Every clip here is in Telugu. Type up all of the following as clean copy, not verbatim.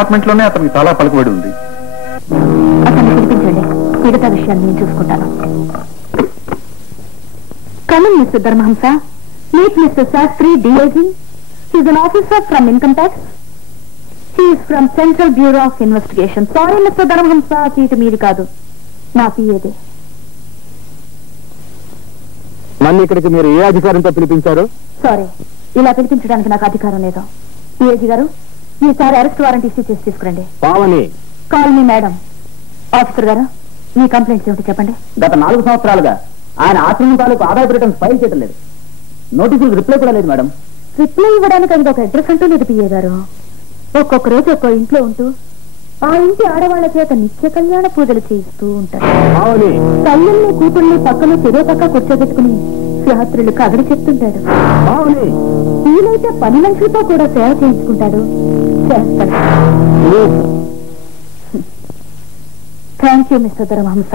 అపార్ట్మెంట్ లోనే అతనికి చాలా పలుకుబడి ఉంది. అతన్ని పిలిపించండి, మిగతా విషయాన్ని నేను చూసుకుంటాను. Come in mister Dharmahamsa, meet mister Shastri DIG. He's an officer from income tax. He's from central bureau of investigation. Sorry mister Dharmahamsa, seat మీది కాదు, నా పిఏదే. నన్ను ఇక్కడికి మీరు ఏ అధికారంతో పిలిపించారు? సారీ, ఇలా పిలిపించడానికి నాకు అధికారం లేదు. డిఐజీ గారు, ఈసారి అరెస్ట్ వారెంట్ ఇష్యూ చేసి తీసుకురండి. Pavani, call me madam. Officer గారు, మీ కంప్లైంట్స్ ఏమిటి చెప్పండి. గత 4 సంవత్సరాలుగా ఆయన ఆశ్రమం తాలూకు ఆదాయ రిటర్న్స్ ఫైల్ చేయడం లేదు. నోటీసులు రిప్లై కూడా లేదు మేడం. రిప్లై ఇవ్వడానికి అది ఒక అడ్రస్ అంటూ లేదు పిఏ గారు. ఒక్కొక్క రోజు ఒక్కో ఇంట్లో ఉంటూ ఆ ఇంటి ఆడవాళ్ల చేత నిత్య కళ్యాణ పూజలు చేయిస్తూ ఉంటారు. తల్లుల్ని కూతుర్ని పక్కన చెరో పక్క కూర్చోబెట్టుకుని రాత్రులు కథలు చెప్తుంటాడు. వీలైతే పని మనుషులతో కూడా సేవ చేయించుకుంటాడు, చేస్తాడు. Thank you mister Dharmahamsa.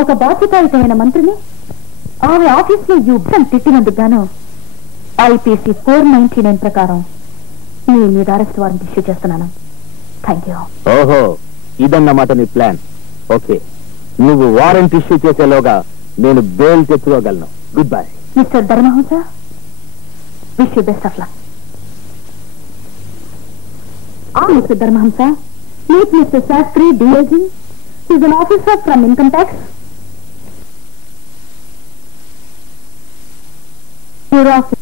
ఒక బాధ్యతాయుతమైన మంత్రిని ఆమె ఆఫీస్ లో యుద్ధం తిట్టినందుకు గాను ఐపీసీ 499 ప్రకారం మీ మీద అరెస్ట్ వారెంట్ ఇష్యూ చేస్తున్నాను. Thank you. ఓహో, ఇదన్నమాట నీ ప్లాన్. ఓకే, నువ్వు వారెంట్ ఇష్యూ చేసేలోగా నేను బెయిల్ తెచ్చుకోగలను. Good bye mister Dharmahamsa. Wish you best of luck. Mister Dharmahamsa, meet mister Shastri DIG. Is an officer from income tax, bureau of